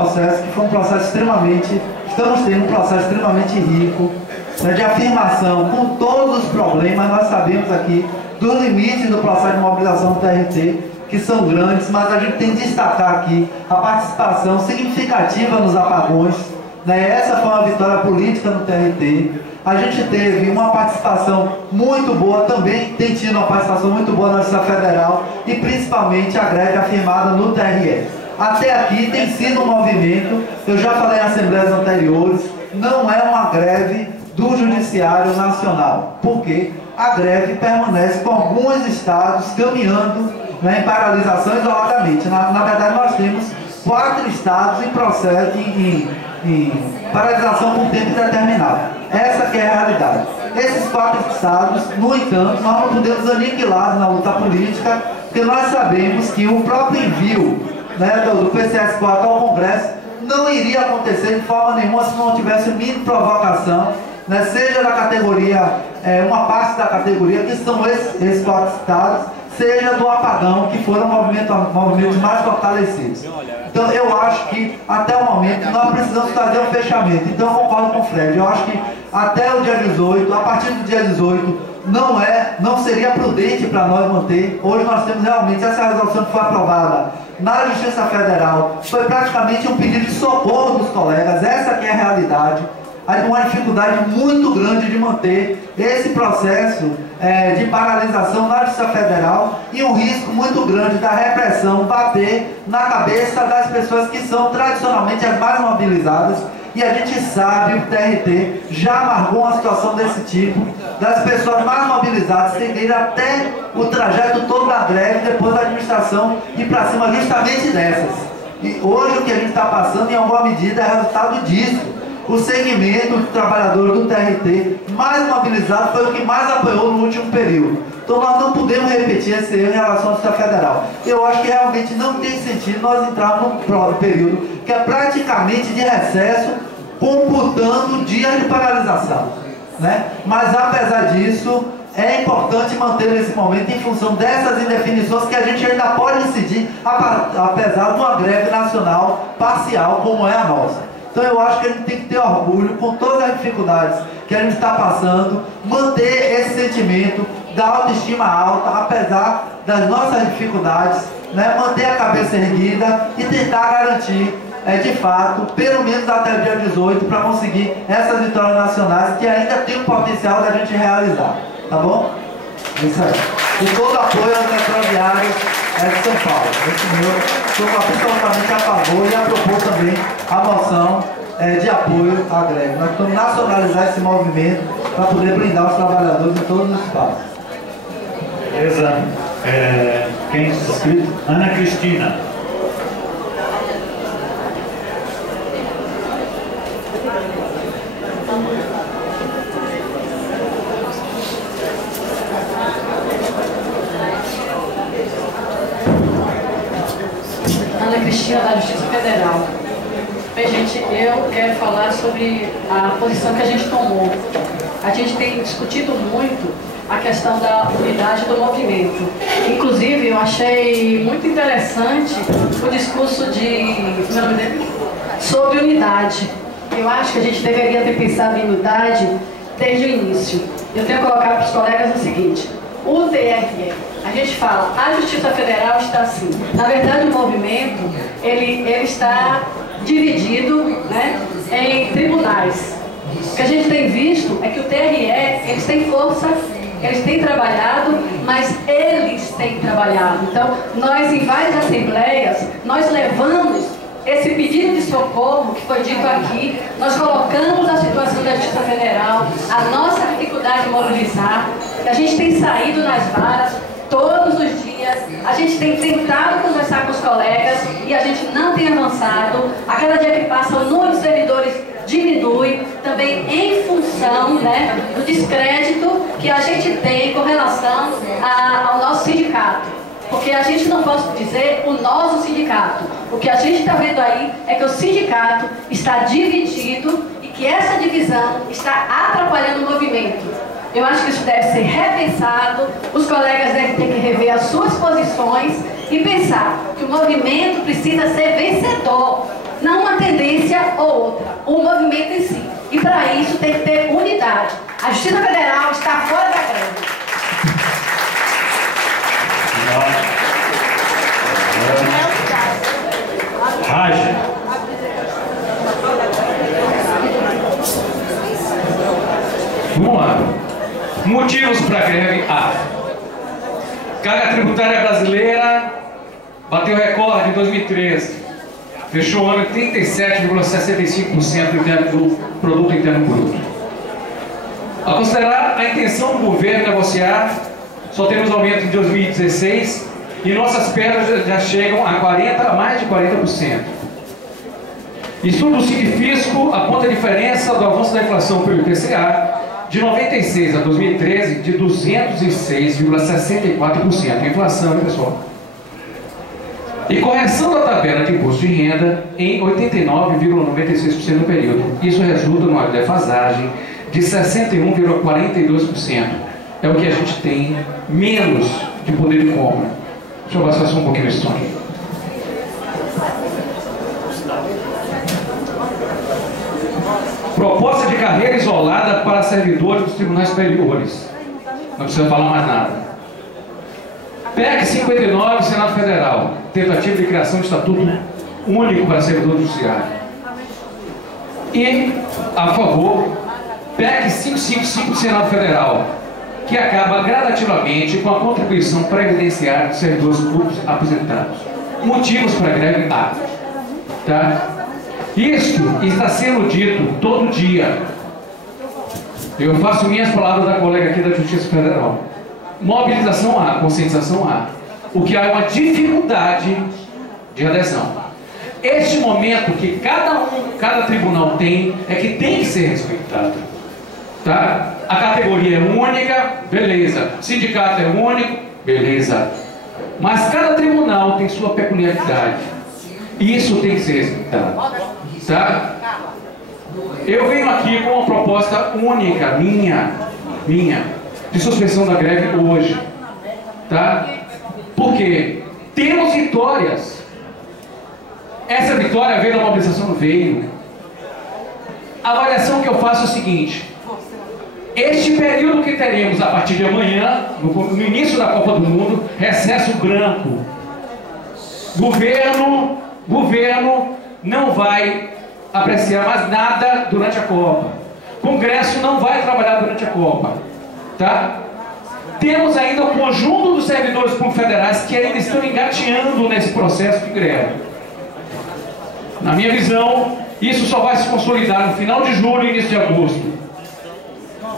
processo, que foi um processo extremamente, estamos tendo um processo extremamente rico, né, de afirmação, com todos os problemas. Nós sabemos aqui dos limites do processo de mobilização do TRT, que são grandes, mas a gente tem que destacar aqui a participação significativa nos apagões, né? Essa foi uma vitória política no TRT. A gente teve uma participação muito boa, também tem tido uma participação muito boa na Justiça Federal e principalmente a greve afirmada no TRE. Até aqui tem sido um movimento, eu já falei em assembleias anteriores, não é uma greve do Judiciário Nacional, porque a greve permanece com alguns estados caminhando, né, em paralisação isoladamente. Na verdade, nós temos 4 estados em processo em paralisação por tempo determinado. Essa que é a realidade. Esses 4 estados, no entanto, nós não podemos aniquilá-los na luta política, porque nós sabemos que o próprio envio, né, do PCS4 ao Congresso não iria acontecer de forma nenhuma se não tivesse mínima provocação, né, seja da categoria, uma parte da categoria, que são esses 4 estados, seja do apagão, que foram movimentos mais fortalecidos. Então eu acho que até o momento nós precisamos fazer um fechamento. Então eu concordo com o Fred, eu acho que até o dia 18, a partir do dia 18, não seria prudente para nós manter. Hoje nós temos realmente essa resolução que foi aprovada na Justiça Federal, foi praticamente um pedido de socorro dos colegas, essa que é a realidade. Há uma dificuldade muito grande de manter esse processo de paralisação na Justiça Federal e um risco muito grande da repressão bater na cabeça das pessoas que são tradicionalmente as mais mobilizadas. E a gente sabe, o TRT já amargou uma situação desse tipo, das pessoas mais mobilizadas seguirem até o trajeto todo da greve, depois da administração ir para cima justamente dessas. E hoje o que a gente está passando, em alguma medida, é resultado disso. O segmento de trabalhadores do TRT mais mobilizado foi o que mais apoiou no último período. Então nós não podemos repetir esse erro em relação à Justiça Federal. Eu acho que realmente não tem sentido nós entrarmos num período que é praticamente de recesso, computando dias de paralisação, né? Mas apesar disso, é importante manter esse momento em função dessas indefinições que a gente ainda pode decidir, apesar de uma greve nacional parcial como é a nossa. Então eu acho que a gente tem que ter orgulho com todas as dificuldades que a gente está passando, manter esse sentimento da autoestima alta, apesar das nossas dificuldades, né? Manter a cabeça erguida e tentar garantir, de fato, pelo menos até o dia 18, para conseguir essas vitórias nacionais que ainda tem o potencial da gente realizar. Tá bom? É isso aí. E todo apoio aos metroviários de São Paulo. Esse meu, estou absolutamente a favor e a propor também a moção de apoio à greve. Nós vamos nacionalizar esse movimento para poder blindar os trabalhadores em todos os espaços. Beleza. Quem está inscrito? Ana Cristina. Ana Cristina, da Justiça Federal. Bem, gente, eu quero falar sobre a posição que a gente tomou. A gente tem discutido muito a questão da unidade do movimento. Inclusive, eu achei muito interessante o discurso como é o nome dele? Sobre unidade. Eu acho que a gente deveria ter pensado em unidade desde o início. Eu tenho colocado para os colegas o seguinte: o TRE, a gente fala, a Justiça Federal está assim. Na verdade, o movimento, ele está dividido, né, em tribunais. O que a gente tem visto é que o TRE, eles têm força, eles têm trabalhado, mas eles têm trabalhado. Então, nós em várias assembleias, nós levamos esse pedido de socorro que foi dito aqui, nós colocamos a situação da Justiça Federal, a nossa dificuldade de mobilizar, a gente tem saído nas varas todos os dias, a gente tem tentado conversar com os colegas e a gente não tem avançado. A cada dia que passa o número de servidores diminui, também em função, né, do descrédito que a gente tem com relação ao nosso sindicato. Porque a gente não pode dizer o nosso sindicato. O que a gente está vendo aí é que o sindicato está dividido e que essa divisão está atrapalhando o movimento. Eu acho que isso deve ser repensado, os colegas devem ter que rever as suas posições e pensar que o movimento precisa ser vencedor. não uma tendência ou outra, o movimento em si. E para isso tem que ter unidade. A Justiça Federal está fora da greve. Raja. Vamos lá. Motivos para a greve A. Carga tributária brasileira bateu recorde em 2013. Fechou o ano em 37,65% do produto interno bruto. A considerar a intenção do governo negociar, só temos aumento em 2016 e nossas perdas já chegam a mais de 40%. Estudo do Sigfisco aponta a diferença do avanço da inflação pelo IPCA de 96 a 2013 de 206,64%. Inflação, hein, pessoal? E correção da tabela de imposto de renda em 89,96% no período. Isso resulta numa defasagem de 61,42%. É o que a gente tem menos de poder de compra. Deixa eu passar só um pouquinho esse som aqui. Proposta de carreira isolada para servidores dos tribunais superiores. Não precisa falar mais nada. PEC 59, Senado Federal. Tentativa de criação de estatuto único para servidor judiciário. E, a favor, PEC 555 do Senado Federal, que acaba gradativamente com a contribuição previdenciária dos servidores públicos aposentados. Motivos para a greve A. Tá? Isto está sendo dito todo dia. Eu faço minhas palavras da colega aqui da Justiça Federal. Mobilização A, conscientização A. O que há é uma dificuldade de adesão. Este momento que cada tribunal tem, é que tem que ser respeitado. Tá? A categoria é única, beleza. Sindicato é único, beleza. Mas cada tribunal tem sua peculiaridade. E isso tem que ser respeitado. Tá? Eu venho aqui com uma proposta única, minha, de suspensão da greve hoje. Tá? Porque temos vitórias. Essa vitória veio da mobilização, não veio. A avaliação que eu faço é o seguinte: este período que teremos a partir de amanhã, no início da Copa do Mundo, recesso branco. Governo não vai apreciar mais nada durante a Copa. Congresso não vai trabalhar durante a Copa. Tá? Temos ainda o conjunto dos servidores públicos federais que ainda estão engateando nesse processo de greve. Na minha visão, isso só vai se consolidar no final de julho e início de agosto.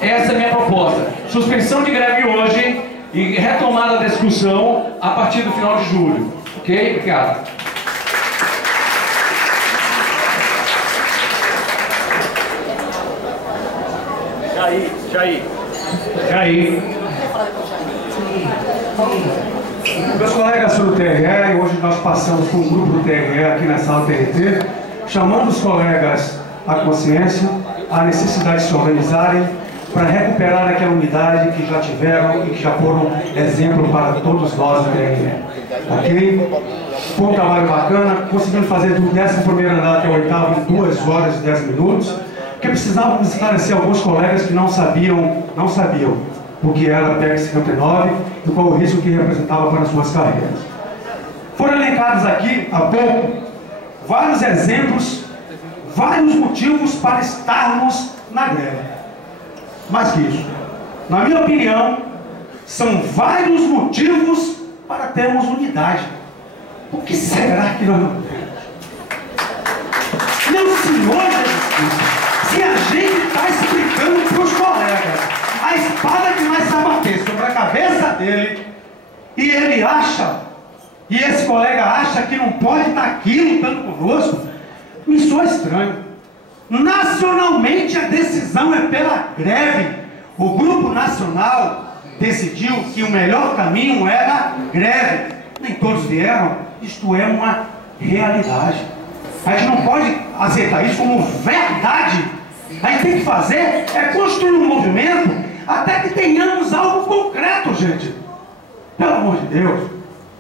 Essa é a minha proposta. Suspensão de greve hoje e retomada da discussão a partir do final de julho. Ok? Obrigado. Jair. Meus colegas do TRE, hoje nós passamos com um grupo do TRE aqui na sala TRT, chamando os colegas à consciência, à necessidade de se organizarem para recuperar aquela unidade que já tiveram e que já foram exemplo para todos nós do TRE. Ok? Foi um trabalho bacana, conseguimos fazer do 11º andar até o 8º em 2 horas e 10 minutos, porque precisávamos esclarecer alguns colegas que não sabiam o que era a PEC 59 e qual o risco que representava para as suas carreiras. Foram elencados aqui, há pouco, vários exemplos, vários motivos para estarmos na greve. Mais que isso, na minha opinião, são vários motivos para termos unidade. O que será que nós não temos? Meu Senhor Jesus Cristo, se a gente está explicando para os colegas a espada que vai se abater sobre a cabeça dele, e ele acha, e esse colega acha que não pode estar aqui lutando conosco, me soa estranho. Nacionalmente a decisão é pela greve. O Grupo Nacional decidiu que o melhor caminho era a greve. Nem todos vieram. Isto é uma realidade. A gente não pode aceitar isso como verdade. A gente tem que fazer é construir um movimento até que tenhamos algo concreto, gente. Pelo amor de Deus.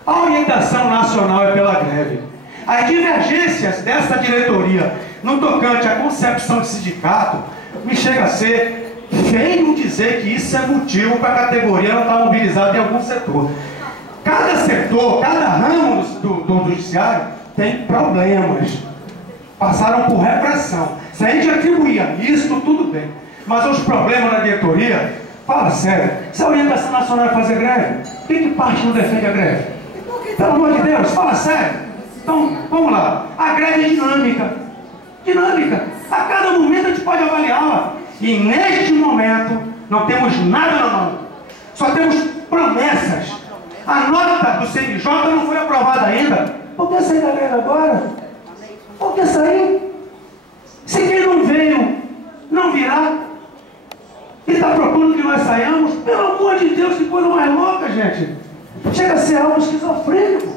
A orientação nacional é pela greve. As divergências dessa diretoria no tocante à concepção de sindicato, me chega a ser feio dizer que isso é motivo para a categoria não estar mobilizada em algum setor. Cada setor, cada ramo do judiciário tem problemas. Passaram por repressão. Se a gente atribuía isso, tudo bem. Mas os problemas na diretoria, fala sério, se a orientação nacional vai fazer greve, por que parte não defende a greve? Pelo amor de Deus, fala sério. Então, vamos lá. A greve é dinâmica. Dinâmica. A cada momento a gente pode avaliá-la. E neste momento, não temos nada na mão. Só temos promessas. A nota do CNJ não foi aprovada ainda. Por que sair da greve agora? Por que sair? Se quem não veio, não virá. E está propondo que nós saiamos? Pelo amor de Deus, que coisa mais louca, gente. Chega a ser algo esquizofrênico.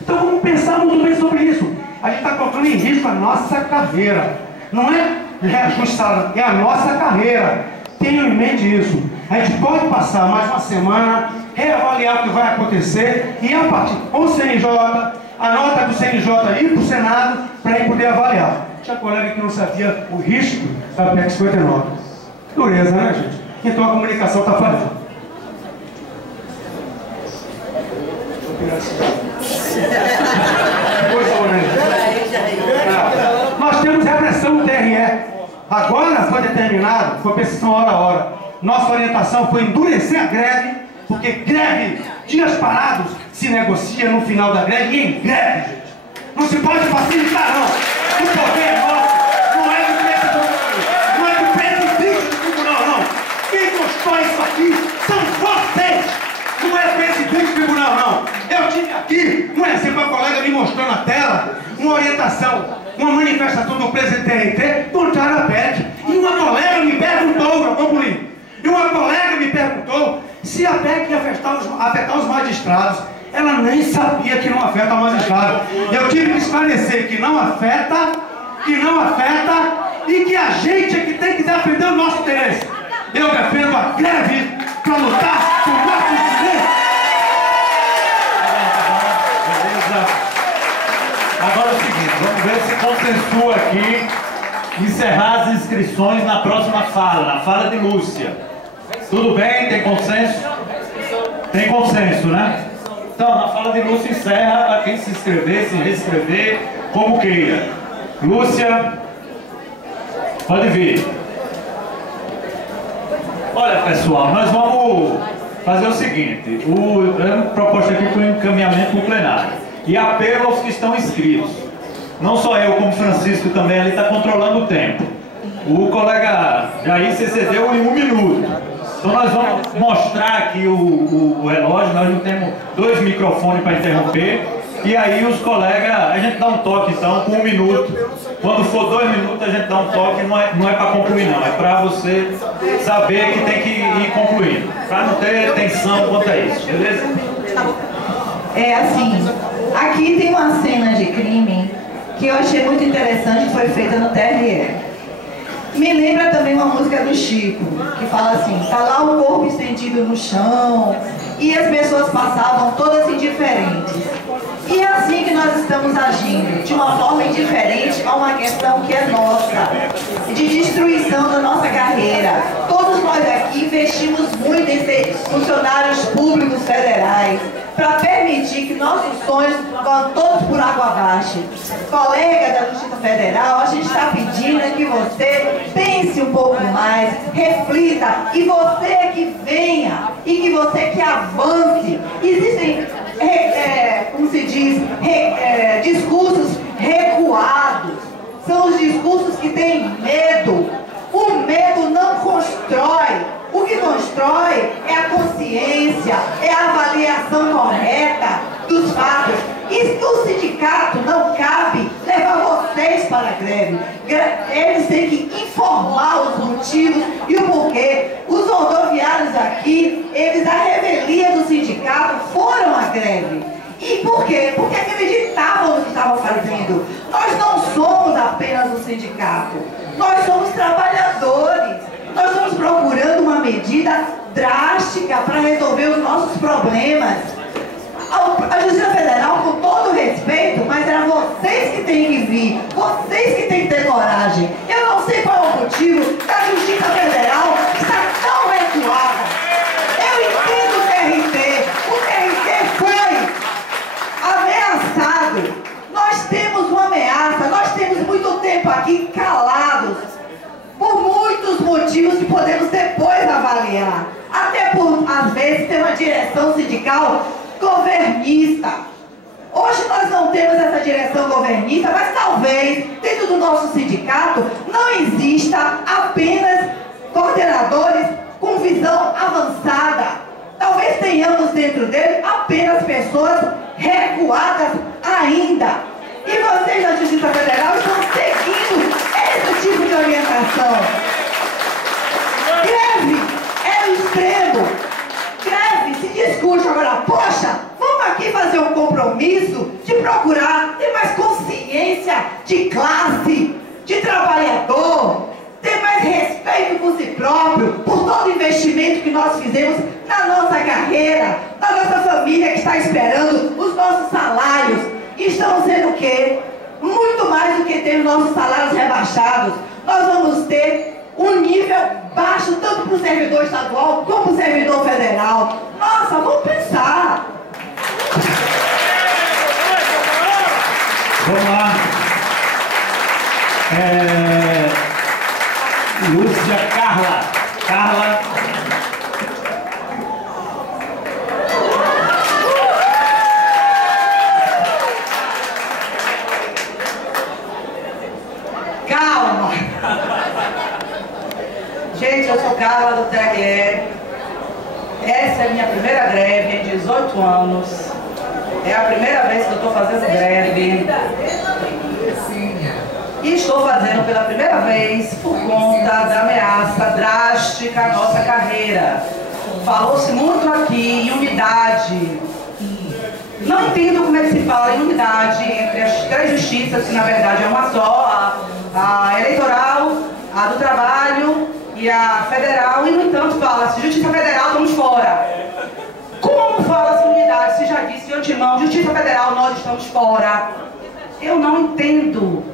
Então vamos pensar muito bem sobre isso. A gente está colocando em risco a nossa carreira. Não é reajuste salarial, é a nossa carreira. Tenham em mente isso. A gente pode passar mais uma semana, reavaliar o que vai acontecer e a partir com o CNJ, a nota do CNJ ir para o Senado para ele poder avaliar. Tinha colega que não sabia o risco da PEC 59. Dureza, né, gente? Então a comunicação está falhando. Nós temos repressão no TRE. Agora foi determinado, foi precisão hora a hora. Nossa orientação foi endurecer a greve, porque greve, dias parados, se negocia no final da greve e em greve, gente. Não se pode facilitar, não. O poder é nosso, não é do presidente do tribunal, não. Quem constrói isso aqui são vocês. Não é o presidente do tribunal, não. Eu tive aqui um exemplo, a colega me mostrou na tela, uma orientação, uma manifestação do presidente TRT contra a PEC. E uma colega me perguntou, se a PEC ia afetar os magistrados. Ela nem sabia que não afeta o magistrado. Eu tive que esclarecer que não afeta, e que a gente é que tem que defender o nosso interesse. Eu defendo a greve para lutar por nossos direitos. Agora é o seguinte, vamos ver se consensua aqui encerrar as inscrições na próxima fala, na fala de Lúcia. Tudo bem? Tem consenso? Tem consenso, né? Então, na fala de Lúcia encerra para quem se inscrever, se reescrever, como queira. Lúcia, pode vir. Olha, pessoal, nós vamos fazer o seguinte. Eu proposto aqui com encaminhamento para o plenário. E apelo aos que estão inscritos. Não só eu, como Francisco também ali está controlando o tempo. O colega Jair se excedeu em 1 minuto. Então nós vamos mostrar aqui o relógio, nós não temos 2 microfones para interromper. E aí os colegas, a gente dá um toque então com 1 minuto. Quando for 2 minutos a gente dá um toque, não é para concluir não, é para você saber que tem que ir concluindo. Para não ter tensão quanto a isso, beleza? É assim, aqui tem uma cena de crime que eu achei muito interessante, que foi feita no TRE. Me lembra também uma música do Chico, que fala assim, tá lá o corpo estendido no chão, e as pessoas passavam todas indiferentes. E é assim que nós estamos agindo, de uma forma indiferente a uma questão que é nossa, de destruição da nossa carreira. Todos nós aqui investimos muito em ser funcionários públicos federais, para permitir que nossos sonhos vão todos por água abaixo. Colega da Justiça Federal, a gente está pedindo que você pense um pouco mais, reflita, e você que venha, e que você que avance. Existem, como se diz, discursos recuados. São os discursos que têm medo. O medo não constrói. O que constrói é a consciência, é a avaliação correta dos fatos. E o sindicato não cabe levar vocês para a greve. Eles têm que informar os motivos e o porquê. Os rodoviários aqui, eles, à revelia do sindicato, foram à greve. E por quê? Porque acreditavam no que estavam fazendo. Nós não somos apenas um sindicato. Nós somos trabalhadores. Nós estamos procurando uma medida drástica para resolver os nossos problemas. A Justiça Federal, com todo respeito, mas era vocês que têm que vir, vocês que têm que ter coragem. Eu não sei qual é o motivo da Justiça Federal estar tão recuada. Eu entendo o TRT foi ameaçado. Nós temos uma ameaça, nós temos muito tempo aqui calados, por muitos motivos que podemos depois avaliar. Até por, às vezes, ter uma direção sindical governista. Hoje nós não temos essa direção governista, mas talvez dentro do nosso sindicato não exista apenas coordenadores com visão avançada. Talvez tenhamos dentro dele apenas pessoas recuadas ainda. E vocês da Justiça Federal estão seguindo esse tipo de orientação. Greve é o extremo. Greve se discute agora, poxa, vamos aqui fazer um compromisso de procurar ter mais consciência de classe, de trabalhador, ter mais respeito por si próprio, por todo o investimento que nós fizemos na nossa carreira, na nossa família que está esperando os nossos salários. E estamos sendo o quê? Muito mais do que ter os nossos salários rebaixados. Nós vamos ter um nível baixo tanto para o servidor estadual como para o servidor federal. Nossa, vamos pensar. Vamos lá. Lúcia Carla. Calma. Gente, eu sou Carla do TRE. Essa é a minha primeira greve em 18 anos. É a primeira vez que eu estou fazendo greve. E estou fazendo pela primeira vez por conta da ameaça drástica à nossa carreira. Falou-se muito aqui em unidade. Não entendo como é que se fala em unidade entre as três justiças, que na verdade é uma só, a eleitoral, a do trabalho e a federal, e no entanto fala-se Justiça Federal, estamos fora. Como fala-se unidade, se já disse de antemão, Justiça Federal, nós estamos fora? Eu não entendo.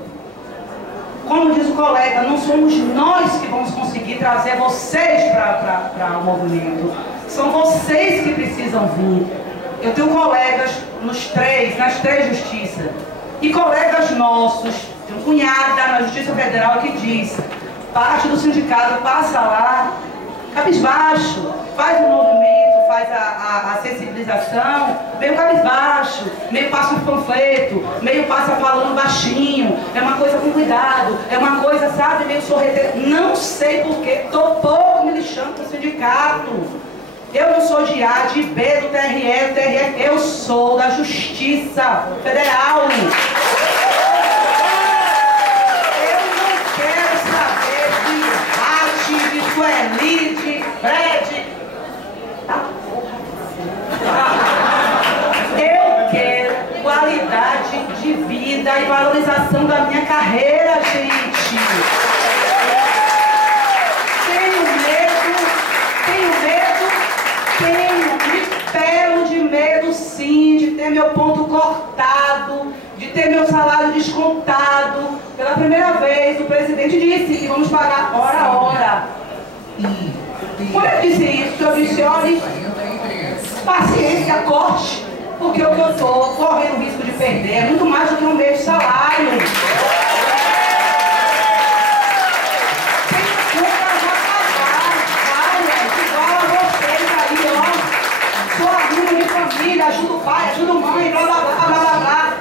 Como diz o colega, não somos nós que vamos conseguir trazer vocês para o movimento. São vocês que precisam vir. Eu tenho colegas nas três justiças. E colegas nossos, tem um cunhada na Justiça Federal que diz, parte do sindicato passa lá, cabisbaixo, faz um movimento, faz a sensibilização, meio cabisbaixo, meio passa um panfleto, meio passa falando baixinho, é uma coisa com cuidado, é uma coisa, sabe, meio sorreteiro. Não sei porquê, estou pouco me lixando com o sindicato. Eu não sou de A, de B, do TRE, eu sou da Justiça Federal. Eu não quero saber de Rati, de Sueli, de Fred. Eu quero qualidade de vida e valorização da minha carreira, gente. De medo sim, de ter meu ponto cortado, de ter meu salário descontado. Pela primeira vez o presidente disse que vamos pagar hora a hora. Quando ele disse isso, eu disse, olha, paciência, corte, porque o que eu estou correndo risco de perder é muito mais do que um mês de salário. Ajuda o pai, ajuda a mãe, blá blá blá blá blá blá.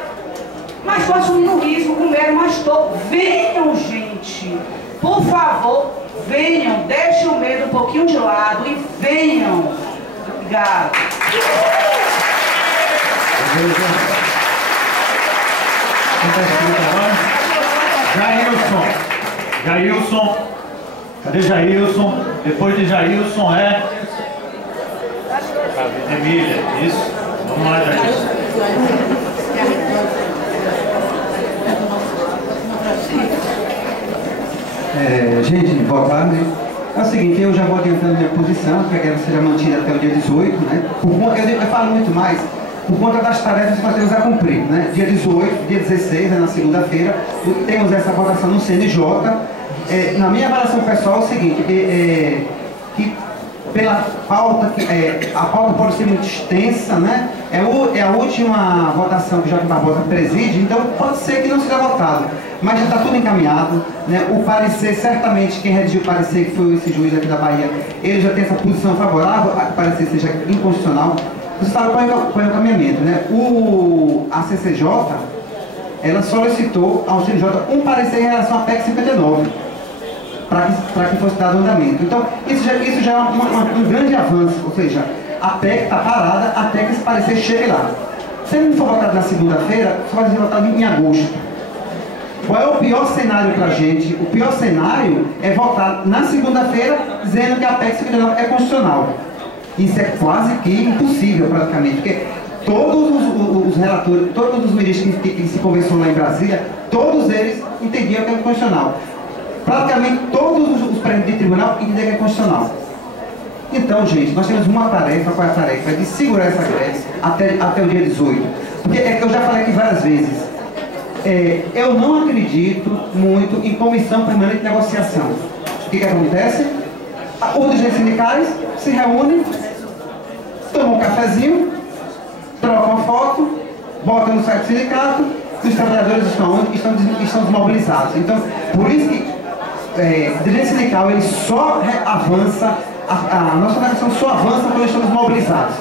Mas estou assumindo risco com medo, mas estou. Venham, gente. Por favor, venham. Deixem o medo um pouquinho de lado e venham. Obrigada. Jailson. Cadê Jailson? Depois de Jailson é Emília, isso. Vamos lá, Jailson. Gente, boa tarde. É o seguinte, eu já vou adiantando minha posição, que a guerra será mantida até o dia 18, né? Eu falo muito mais, por conta das tarefas que nós temos a cumprir, né? Dia 18, dia 16, né, na segunda-feira, temos essa votação no CNJ. Na minha avaliação pessoal é o seguinte, que pela pauta, a pauta pode ser muito extensa, né? É a última votação que Joaquim Barbosa preside, então pode ser que não seja votado, mas já está tudo encaminhado, né? O parecer, certamente, quem redigiu o parecer, que foi esse juiz aqui da Bahia, ele já tem essa posição favorável a que o parecer seja inconstitucional. Você sabe qual é o encaminhamento, né? A CCJ, ela solicitou ao CNJ um parecer em relação à PEC 59, para que fosse dado andamento. Então, isso já é um grande avanço, ou seja, a PEC está parada até que esse parecer chegue lá. Se ele não for votado na segunda-feira, só vai ser votado em agosto. Qual é o pior cenário para a gente? O pior cenário é votar na segunda-feira dizendo que a PEC 59 é constitucional. Isso é quase que impossível, praticamente, porque todos os relatores, todos os ministros que se conversou lá em Brasília, todos eles entendiam que é constitucional. Praticamente todos os presidentes de tribunal entenderam que é constitucional. Então, gente, nós temos uma tarefa, qual é a tarefa? É de segurar essa greve até o dia 18. Porque é que eu já falei aqui várias vezes, eu não acredito muito em comissão permanente de negociação. O que acontece? Os dirigentes sindicais se reúnem, tomam um cafezinho, trocam uma foto, botam no site do sindicato, os trabalhadores estão desmobilizados. Então, por isso que o dirigente sindical ele só avança, a nossa organização só avança quando estamos mobilizados.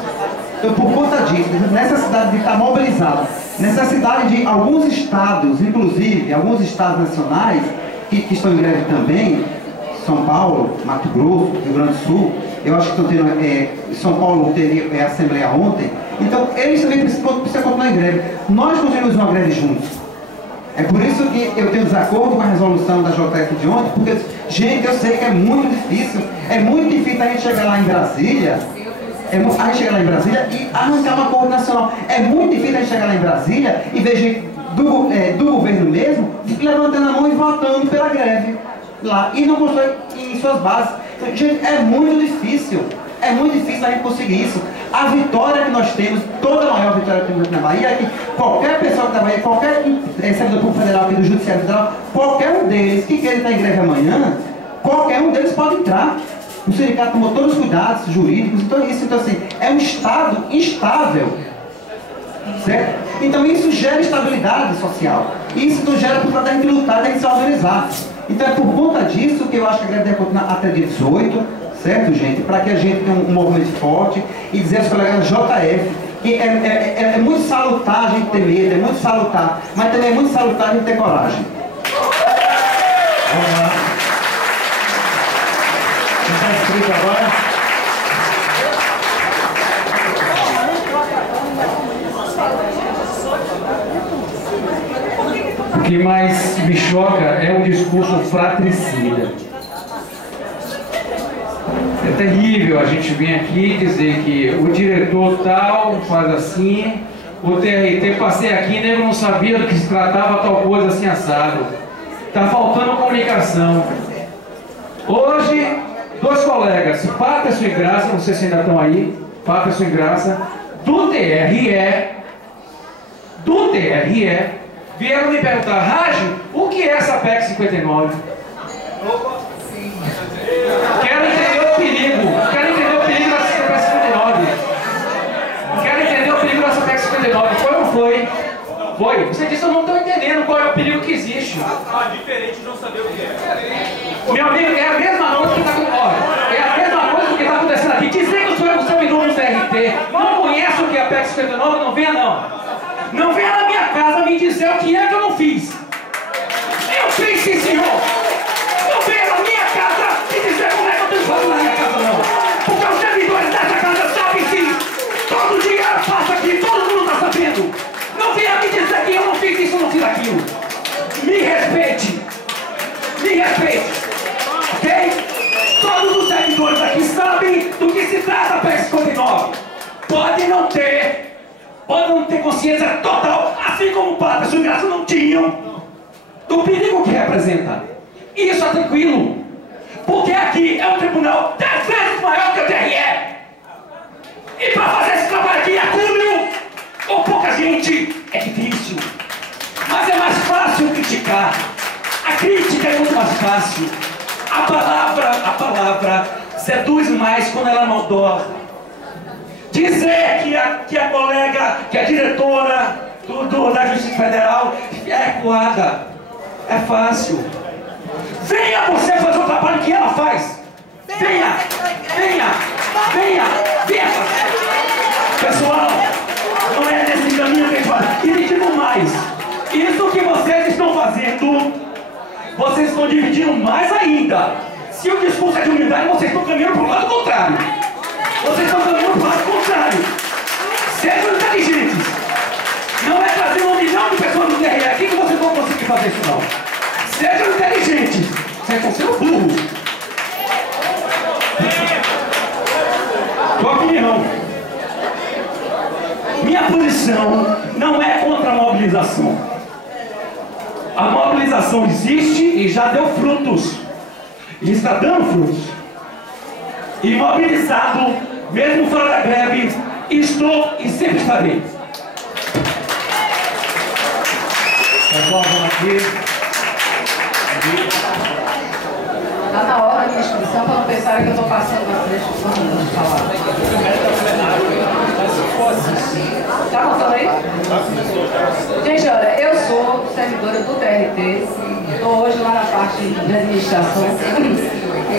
Então, por conta disso, necessidade de estar mobilizado, necessidade de alguns estados, inclusive alguns estados nacionais, que estão em greve também, São Paulo, Mato Grosso, Rio Grande do Sul, eu acho que estão tendo, São Paulo teve a Assembleia ontem, então eles também precisam continuar em greve. Nós construímos uma greve juntos. É por isso que eu tenho desacordo com a resolução da JF de ontem, porque, gente, eu sei que é muito difícil a gente chegar lá em Brasília, e arrancar uma acordo nacional. É muito difícil a gente chegar lá em Brasília e ver gente do governo mesmo levantando a mão e votando pela greve lá, e não constrói em suas bases. Então, gente, é muito difícil a gente conseguir isso. A vitória que nós temos, toda a maior vitória que temos aqui na Bahia, é que qualquer pessoa que trabalha, qualquer servidor público federal aqui do Judiciário Federal, qualquer um deles que queira estar em greve amanhã, qualquer um deles pode entrar. O sindicato tomou todos os cuidados jurídicos, então assim, é um Estado instável, certo? Então isso gera estabilidade social, isso não gera possibilidade da gente lutar, da gente se organizar. Então é por conta disso que eu acho que a greve deve continuar até dia 18, certo, gente? Para que a gente tenha um movimento forte e dizer aos colegas da JF que é muito salutar a gente ter medo, é muito salutar, mas também é muito salutar a gente ter coragem. Vamos lá. Quem está inscrito agora? O que mais me choca é um discurso fratricida. É terrível a gente vir aqui dizer que o diretor tal faz assim, o TRT, passei aqui, nego não sabia do que se tratava tal coisa assim assado. Está faltando comunicação. Hoje, dois colegas, Paterson e Graça, não sei se ainda estão aí, Paterson e Graça, do TRE, vieram me perguntar, Raj, o que é essa PEC 59? Quero entender o perigo dessa PEC 59. Quero entender o perigo dessa PEC 59. Foi ou não foi? Foi. Você disse, eu não estou entendendo qual é o perigo que existe. Diferente de não saber o que é. Meu amigo, é a mesma coisa que está acontecendo. É a mesma coisa que está acontecendo aqui. Dizer que o senhor é um servidor do TRT, não conhece o que é a PEC 59, não venha não. Não venha na minha casa me dizer o que é que eu não fiz. Eu fiz, sim, senhor. Não venha na minha casa me dizer como é que eu tenho que fazer na minha casa, não. Porque os servidores dessa casa sabem sim. Todo dia eu faço aqui, todo mundo está sabendo. Não venha me dizer que eu não fiz isso, não fiz aquilo. Me respeite. Me respeite. Ok? Todos os servidores aqui sabem do que se trata a PEC 59. Pode não ter consciência total, assim como o Paterson e Graça não tinham, do perigo que representa. E isso é tranquilo, porque aqui é um tribunal 10 vezes maior que o TRE. E para fazer esse trabalho aqui é cúmulo. ou pouca gente, é difícil. Mas é mais fácil criticar. A crítica é muito mais fácil. A palavra seduz mais quando ela não dói. Dizer que a colega, que a diretora da Justiça Federal é recuada é fácil. Venha você fazer o trabalho que ela faz. Venha fazer. Pessoal, não é nesse caminho que a gente faz. E me digo mais, isso que vocês estão fazendo, vocês estão dividindo mais ainda. Se o discurso é de unidade, vocês estão caminhando para o lado contrário. Vocês estão caminhando para o lado contrário. Sejam inteligentes. Não é trazer 1 milhão de pessoas do TRE aqui que vocês vão conseguir fazer isso não. Sejam inteligentes. Vocês estão sendo burros. Sua opinião. Minha posição não é contra a mobilização. A mobilização existe e já deu frutos. E está dando frutos. E mobilizado, mesmo fora da greve, estou e sempre estarei. Pessoal, vamos aqui. Está na hora da minha inscrição para não pensarem que eu estou passando na frente de falar. Está contando aí? Gente, olha, eu sou servidora do TRT, estou hoje lá na parte de administração.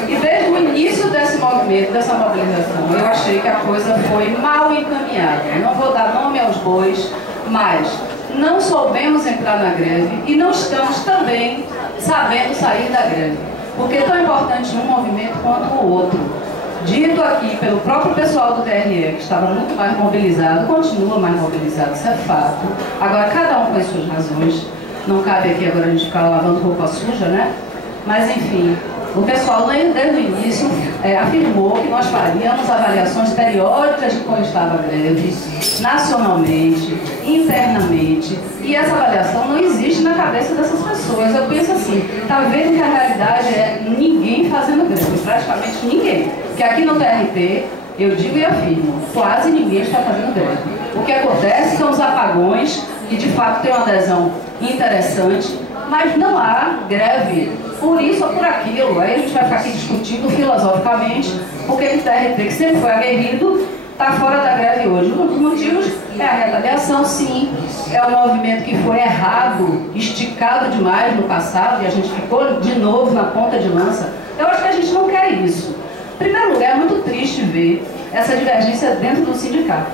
E desde o início desse movimento, dessa mobilização, eu achei que a coisa foi mal encaminhada. Não vou dar nome aos bois, mas não soubemos entrar na greve e não estamos também sabendo sair da greve. Porque é tão importante um movimento quanto o outro. Dito aqui pelo próprio pessoal do TRE, que estava muito mais mobilizado, continua mais mobilizado, isso é fato. Agora, cada um com as suas razões. Não cabe aqui agora a gente ficar lavando roupa suja, né? Mas, enfim, o pessoal desde o início afirmou que nós faríamos avaliações periódicas de como estava a greve, nacionalmente, internamente, e essa avaliação não existe na cabeça dessas pessoas. Eu penso assim, está vendo que a realidade é ninguém fazendo greve, praticamente ninguém. Porque aqui no TRT, eu digo e afirmo, quase ninguém está fazendo greve. O que acontece são os apagões, que de fato tem uma adesão interessante, mas não há greve por isso ou por aquilo. Aí a gente vai ficar aqui discutindo filosoficamente porque o TRT, que sempre foi aguerrido, está fora da greve hoje. Um dos motivos é a retaliação, sim, é o movimento que foi errado, esticado demais no passado e a gente ficou de novo na ponta de lança. Eu acho que a gente não quer isso. Em primeiro lugar, é muito triste ver essa divergência dentro do sindicato.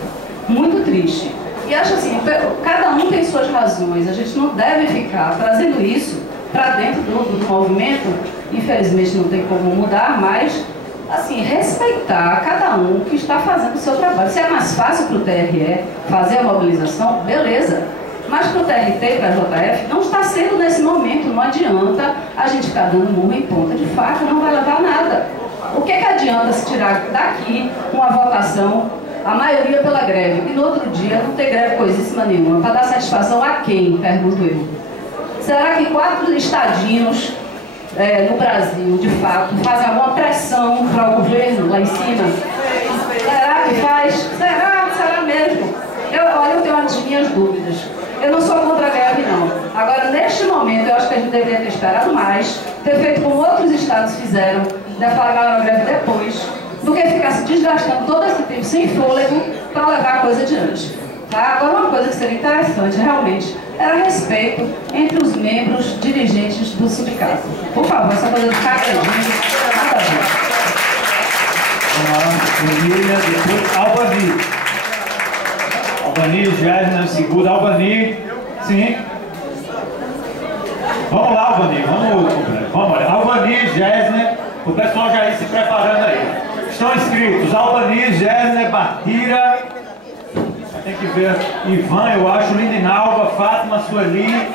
Muito triste. E acho assim, cada um tem suas razões, a gente não deve ficar trazendo isso para dentro do movimento, infelizmente não tem como mudar, mas assim, respeitar cada um que está fazendo o seu trabalho. Se é mais fácil para o TRE fazer a mobilização, beleza, mas para o TRT e para a JF não está sendo nesse momento, não adianta a gente ficar dando murro em ponta de faca, não vai levar nada. O que adianta se tirar daqui uma votação, a maioria pela greve, e no outro dia não ter greve coisíssima nenhuma, para dar satisfação a quem, pergunto eu? Será que 4 estadinos no Brasil, de fato, fazem alguma pressão para o governo lá em cima? Será que faz? Será mesmo? Eu tenho as minhas dúvidas. Eu não sou contra a greve, não. Agora, neste momento, eu acho que a gente deveria ter esperado mais, ter feito como outros estados fizeram, deflagrar a greve depois, do que ficar se desgastando todo esse tempo sem fôlego para levar a coisa adiante. Tá? Agora, uma coisa que seria interessante, realmente, era respeito entre os membros dirigentes do sindicato. Por favor, essa coisa de ficar agredindo, nada a ver. Emília, depois Albani. Albani, Gésner, segura. Albani, sim. Vamos lá, Albani, vamos lá. Albani, Gésner, o pessoal já ir se preparando aí. Estão inscritos Albani, Gésner, Bartira, tem que ver, Ivan, eu acho, Lindinalva, Fátima, Sueli,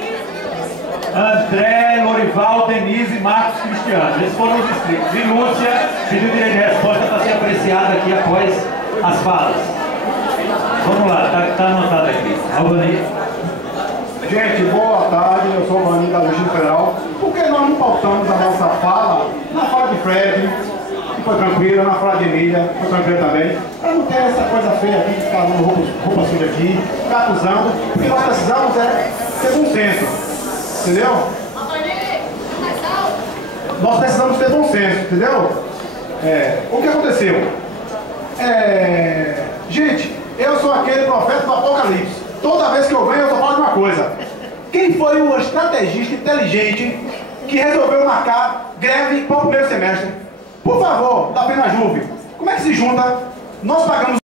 André, Lorival, Denise, Marcos, Cristiano. Esses foram os inscritos. E Lúcia pediu direito de resposta para ser apreciada aqui após as falas. Vamos lá, tá anotado aqui. Albani. Gente, boa tarde, eu sou o Albani da Justiça Federal. Por que nós não pautamos a nossa fala na fala de Fred, foi tranquila, na Fala de Emília foi tranquila também. Para não ter essa coisa feia aqui, ficar usando roupa suja aqui, ficar acusando, porque nós precisamos ter bom senso, entendeu? Nós precisamos ter bom senso, entendeu? O que aconteceu? Gente, eu sou aquele profeta do Apocalipse. Toda vez que eu venho, eu só falo de uma coisa. Quem foi o estrategista inteligente que resolveu marcar greve para o primeiro semestre? Por favor, da Penajuve, como é que se junta? Nós pagamos